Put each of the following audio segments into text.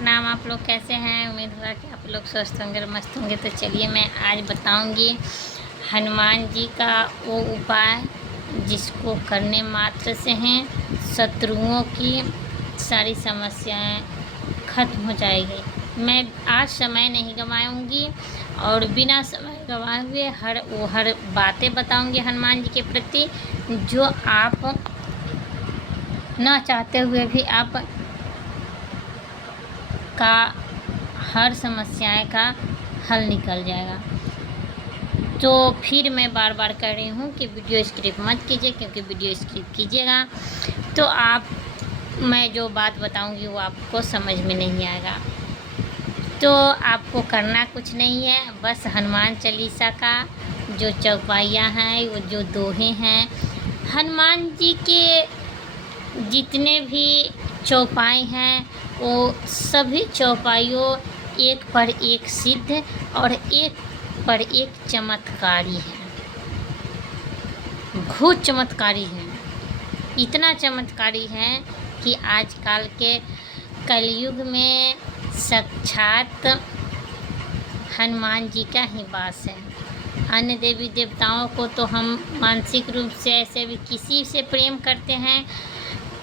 प्रणाम। आप लोग कैसे हैं? उम्मीद होगा कि आप लोग स्वस्थ होंगे और मस्त होंगे। तो चलिए मैं आज बताऊंगी हनुमान जी का वो उपाय जिसको करने मात्र से हैं शत्रुओं की सारी समस्याएं खत्म हो जाएगी। मैं आज समय नहीं गंवाऊंगी और बिना समय गंवाए हुए हर बातें बताऊंगी हनुमान जी के प्रति, जो आप ना चाहते हुए भी आप का हर समस्याएं का हल निकल जाएगा। तो फिर मैं बार बार कह रही हूँ कि वीडियो स्किप मत कीजिए, क्योंकि वीडियो स्किप कीजिएगा तो मैं जो बात बताऊँगी वो आपको समझ में नहीं आएगा। तो आपको करना कुछ नहीं है, बस हनुमान चालीसा का जो चौपाइयाँ हैं, वो जो दोहे हैं, हनुमान जी के जितने भी चौपाई हैं वो सभी चौपाइयों एक पर एक सिद्ध और एक पर एक चमत्कारी हैं, बहुत चमत्कारी हैं। इतना चमत्कारी हैं कि आजकल के कलयुग में साक्षात हनुमान जी का ही वास है। अन्य देवी देवताओं को तो हम मानसिक रूप से ऐसे भी किसी से प्रेम करते हैं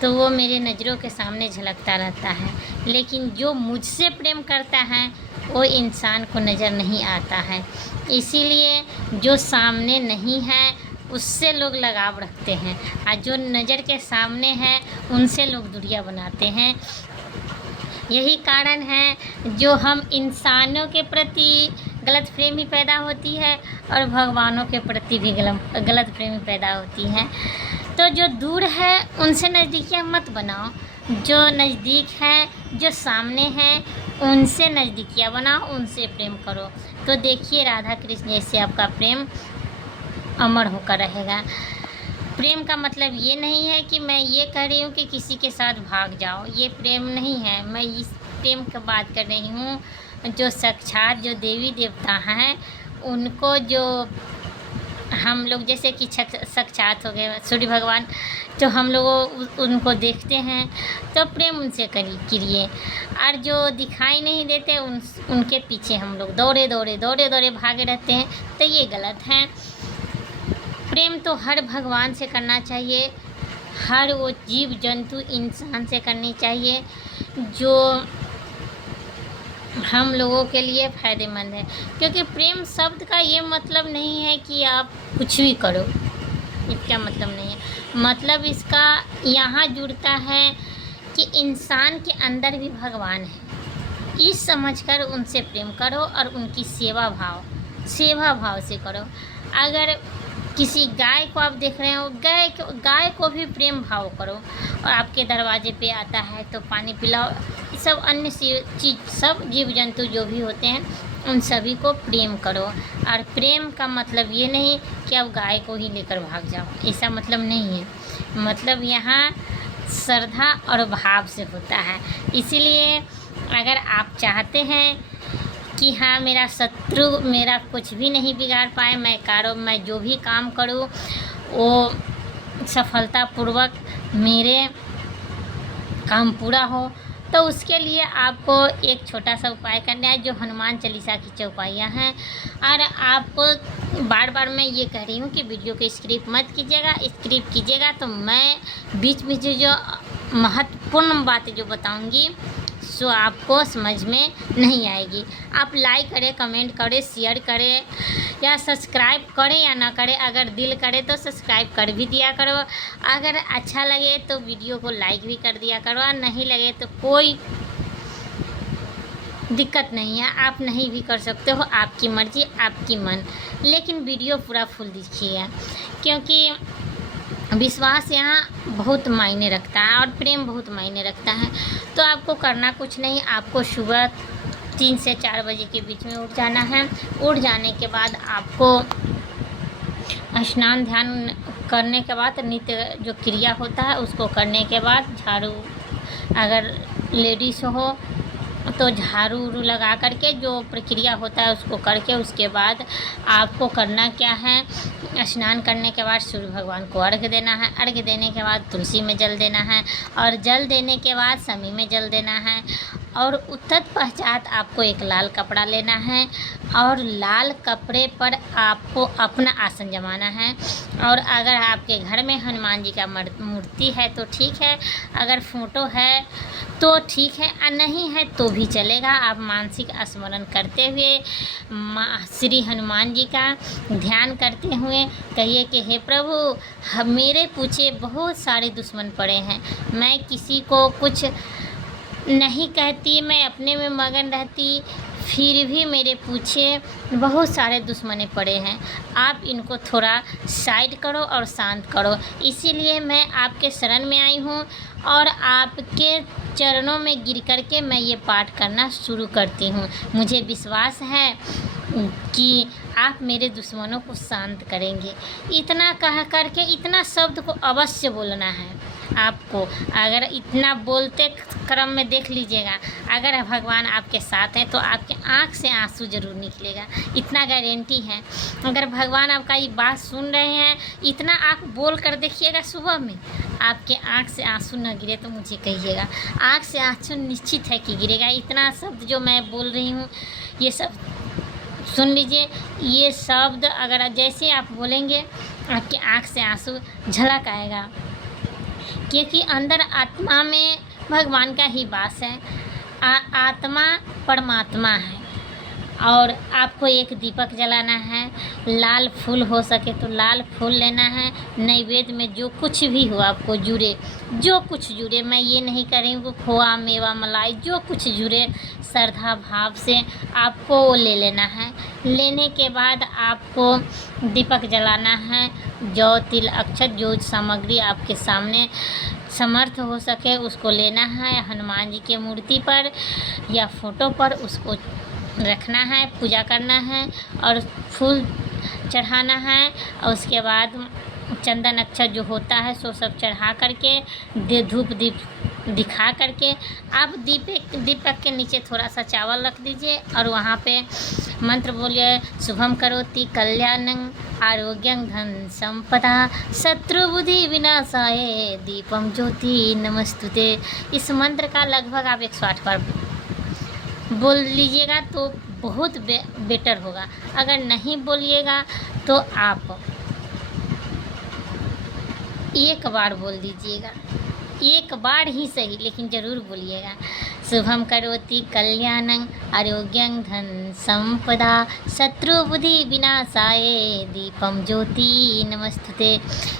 तो वो मेरे नज़रों के सामने झलकता रहता है, लेकिन जो मुझसे प्रेम करता है वो इंसान को नज़र नहीं आता है। इसीलिए जो सामने नहीं है उससे लोग लगाव रखते हैं, और जो नज़र के सामने है उनसे लोग दूरियां बनाते हैं। यही कारण है जो हम इंसानों के प्रति गलतफहमी पैदा होती है और भगवानों के प्रति भी गलतफहमी पैदा होती है। तो जो दूर है उनसे नज़दीकियाँ मत बनाओ, जो नज़दीक है, जो सामने है, उनसे नज़दीकियाँ बनाओ, उनसे प्रेम करो। तो देखिए राधा कृष्ण जैसे आपका प्रेम अमर होकर रहेगा। प्रेम का मतलब ये नहीं है कि मैं ये कह रही हूँ कि किसी के साथ भाग जाओ, ये प्रेम नहीं है। मैं इस प्रेम की बात कर रही हूँ जो साक्षात जो देवी देवता हैं उनको, जो हम लोग जैसे कि साक्षात हो गए सूर्य भगवान, जो हम लोग उनको देखते हैं तो प्रेम उनसे करिए, और जो दिखाई नहीं देते उनके पीछे हम लोग दौड़े भागे रहते हैं, तो ये गलत है। प्रेम तो हर भगवान से करना चाहिए, हर वो जीव जंतु इंसान से करनी चाहिए जो हम लोगों के लिए फ़ायदेमंद है। क्योंकि प्रेम शब्द का ये मतलब नहीं है कि आप कुछ भी करो, इसका मतलब नहीं है। मतलब इसका यहाँ जुड़ता है कि इंसान के अंदर भी भगवान है, इस समझकर उनसे प्रेम करो और उनकी सेवा भाव से करो। अगर किसी गाय को आप देख रहे हो, गाय को भी प्रेम भाव करो, और आपके दरवाजे पे आता है तो पानी पिलाओ। सब अन्य चीज़, सब जीव जंतु जो भी होते हैं उन सभी को प्रेम करो। और प्रेम का मतलब ये नहीं कि आप गाय को ही लेकर भाग जाओ, ऐसा मतलब नहीं है। मतलब यहाँ श्रद्धा और भाव से होता है। इसीलिए अगर आप चाहते हैं कि हाँ मेरा शत्रु मेरा कुछ भी नहीं बिगाड़ पाए, मैं जो भी काम करूँ वो सफलतापूर्वक मेरे काम पूरा हो, तो उसके लिए आपको एक छोटा सा उपाय करना है, जो हनुमान चालीसा की चौपाइयाँ हैं। और आपको बार बार मैं ये कह रही हूँ कि वीडियो को स्किप मत कीजिएगा। स्किप कीजिएगा तो मैं बीच में जो महत्वपूर्ण बातें जो बताऊँगी सो आपको समझ में नहीं आएगी। आप लाइक करें, कमेंट करें, शेयर करें या सब्सक्राइब करें या ना करें, अगर दिल करे तो सब्सक्राइब कर भी दिया करो। अगर अच्छा लगे तो वीडियो को लाइक भी कर दिया करो, और नहीं लगे तो कोई दिक्कत नहीं है, आप नहीं भी कर सकते हो, आपकी मर्ज़ी आपकी मन। लेकिन वीडियो पूरा फुल देखिएगा, क्योंकि विश्वास यहाँ बहुत मायने रखता है और प्रेम बहुत मायने रखता है। तो आपको करना कुछ नहीं, आपको सुबह 3 से 4 बजे के बीच में उठ जाना है। उठ जाने के बाद आपको स्नान ध्यान करने के बाद नित्य जो क्रिया होता है उसको करने के बाद झाड़ू, अगर लेडीज़ हो तो झाड़ू लगा करके जो प्रक्रिया होता है उसको करके, उसके बाद आपको करना क्या है, स्नान करने के बाद सूर्य भगवान को अर्घ्य देना है। अर्घ्य देने के बाद तुलसी में जल देना है, और जल देने के बाद समी में जल देना है। और तत्पश्चात आपको एक लाल कपड़ा लेना है और लाल कपड़े पर आपको अपना आसन जमाना है। और अगर आपके घर में हनुमान जी का मूर्ति है तो ठीक है, अगर फ़ोटो है तो ठीक है, नहीं है तो भी चलेगा। आप मानसिक स्मरण करते हुए श्री हनुमान जी का ध्यान करते हुए कहिए कि हे प्रभु, मेरे पीछे बहुत सारे दुश्मन पड़े हैं, मैं किसी को कुछ नहीं कहती, मैं अपने में मगन रहती, फिर भी मेरे पीछे बहुत सारे दुश्मन पड़े हैं, आप इनको थोड़ा साइड करो और शांत करो। इसीलिए मैं आपके शरण में आई हूँ और आपके चरणों में गिर करके मैं ये पाठ करना शुरू करती हूँ। मुझे विश्वास है कि आप मेरे दुश्मनों को शांत करेंगे। इतना कह करके इतना शब्द को अवश्य बोलना है आपको। अगर इतना बोलते क्रम में देख लीजिएगा, अगर भगवान आपके साथ हैं तो आपके आँख से आंसू ज़रूर निकलेगा, इतना गारंटी है। अगर भगवान आपका ये बात सुन रहे हैं, इतना आप बोल कर देखिएगा सुबह में, आपके आँख से आंसू न गिरे तो मुझे कहिएगा। आँख से आंसू निश्चित है कि गिरेगा। इतना शब्द जो मैं बोल रही हूँ, ये सब सुन लीजिए। ये शब्द अगर जैसे आप बोलेंगे, आपकी आँख से आंसू झलक आएगा, क्योंकि अंदर आत्मा में भगवान का ही वास है। आत्मा परमात्मा है। और आपको एक दीपक जलाना है, लाल फूल हो सके तो लाल फूल लेना है। नैवेद्य में जो कुछ भी हो आपको जुड़े, जो कुछ जुड़े, मैं ये नहीं कर रही हूँ कि खोआ मेवा मलाई, जो कुछ जुड़े श्रद्धा भाव से आपको वो ले लेना है। लेने के बाद आपको दीपक जलाना है। जौ तिल अक्षत जो सामग्री आपके सामने समर्थ हो सके उसको लेना है। हनुमान जी के मूर्ति पर या फोटो पर उसको रखना है, पूजा करना है और फूल चढ़ाना है। और उसके बाद चंदन अक्षत जो होता है सो सब चढ़ा करके धूप दीप दिखा करके आप दीपक के नीचे थोड़ा सा चावल रख दीजिए और वहाँ पे मंत्र बोलिए, शुभम करोति कल्याणं आरोग्यं धन संपदा शत्रु बुद्धि विनाशाय दीपम ज्योति नमस्तुते। इस मंत्र का लगभग आप 108 बार बोल लीजिएगा तो बहुत बेटर होगा। अगर नहीं बोलिएगा तो आप एक बार बोल दीजिएगा, एक बार ही सही लेकिन ज़रूर बोलिएगा। शुभम करोति कल्याणं आरोग्यं धन संपदा शत्रु बुद्धि विनाशाय दीपम ज्योति नमस्तुते।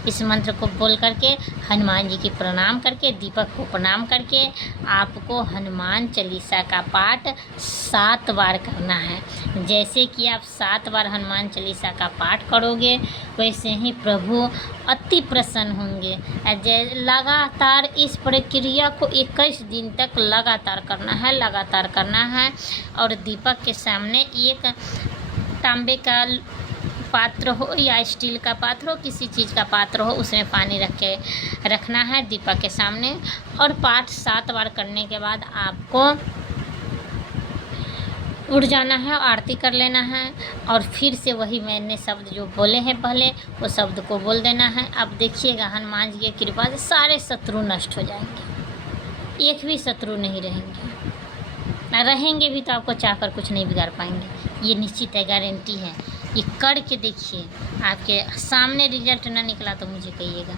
इस मंत्र को बोल करके हनुमान जी की प्रणाम करके, दीपक को प्रणाम करके आपको हनुमान चालीसा का पाठ 7 बार करना है। जैसे कि आप 7 बार हनुमान चालीसा का पाठ करोगे वैसे ही प्रभु अति प्रसन्न होंगे। लगातार इस प्रक्रिया को 21 दिन तक लगातार करना है। और दीपक के सामने एक तांबे का पात्र हो या स्टील का पात्र हो, किसी चीज़ का पात्र हो, उसमें पानी रखना है दीपक के सामने। और पाठ 7 बार करने के बाद आपको उठ जाना है और आरती कर लेना है। और फिर से वही मैंने शब्द जो बोले हैं पहले वो शब्द को बोल देना है। अब देखिएगा हनुमान जी की कृपा से सारे शत्रु नष्ट हो जाएंगे, एक भी शत्रु नहीं रहेंगे भी तो आपको चाहकर कुछ नहीं बिगाड़ पाएंगे। ये निश्चित है, गारंटी है। ये करके देखिए, आपके सामने रिजल्ट ना निकला तो मुझे कहिएगा।